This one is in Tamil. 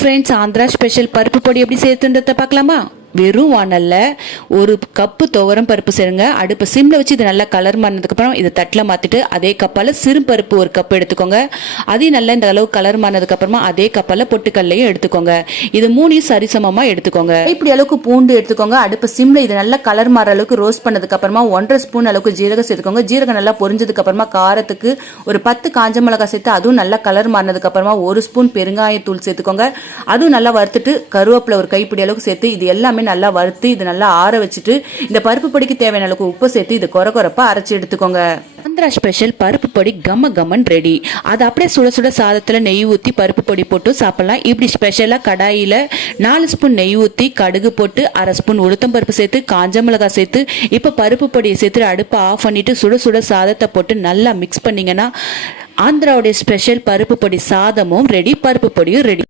ஃப்ரெண்ட்ஸ் ஆந்திரா ஸ்பெஷல் பருப்பு பொடி எப்படி சேர்த்துன்றத பார்க்கலாமா? வெறும் வானல்ல ஒரு கப்பு துவரம் பருப்பு சேருங்க. அடுப்பு சிம்ல வச்சு இது நல்லா கலர் மாறினதுக்கப்புறம் இதை தட்டில் மாற்றிட்டு அதே கப்பால் சிறு பருப்பு ஒரு கப் எடுத்துக்கோங்க. அதையும் நல்லா இந்த அளவு கலர் மாறினதுக்கப்புறமா அதே கப்பால் பொட்டுக்கல்லையும் எடுத்துக்கோங்க. இது மூணையும் சரிசமமாக எடுத்துக்கோங்க. இப்படி அளவுக்கு பூண்டு எடுத்துக்கோங்க. அடுப்பு சிம்ல இது நல்லா கலர் மாற அளவுக்கு ரோஸ்ட் பண்ணதுக்கப்புறமா ஒன்றரை ஸ்பூன் அளவுக்கு ஜீரகம் சேர்த்துக்கோங்க. ஜீரகம் நல்லா பொரிஞ்சதுக்கப்புறமா காரத்துக்கு ஒரு பத்து காஞ்ச மிளகாய் சேர்த்து அதுவும் நல்லா கலர் மாறினதுக்கப்புறமா ஒரு ஸ்பூன் பெருங்காயத்தூள் சேர்த்துக்கோங்க. அதுவும் நல்லா வறுத்துட்டு கருவேப்பிலை ஒரு கைப்பிடி அளவுக்கு சேர்த்து இது எல்லாமே நல்லா வறுத்து இது நல்லா ஆற வச்சுட்டு இந்த பருப்பு பொடிக்கு தேவையான அளவுக்கு உப்பு சேர்த்து இது கொர கொரப்பா அரைச்சி எடுத்துக்கோங்க. ஆந்திரா ஸ்பெஷல் பருப்பு பொடி கம்ம கம்மன் ரெடி. அது அப்படியே சுட சுட சாதத்தில் நெய் ஊற்றி பருப்பு பொடி போட்டு சாப்பிடலாம். இப்படி ஸ்பெஷலாக கடாயில் நாலு ஸ்பூன் நெய் ஊற்றி கடுகு போட்டு அரை ஸ்பூன் உளுத்தம் பருப்பு சேர்த்து காஞ்ச மிளகாய் சேர்த்து இப்போ பருப்பு பொடியை சேர்த்து அடுப்பை ஆஃப் பண்ணிவிட்டு சுட சுட சாதத்தை போட்டு நல்லா மிக்ஸ் பண்ணிங்கன்னா ஆந்திராவுடைய ஸ்பெஷல் பருப்பு பொடி சாதமும் ரெடி பருப்பு பொடியும் ரெடி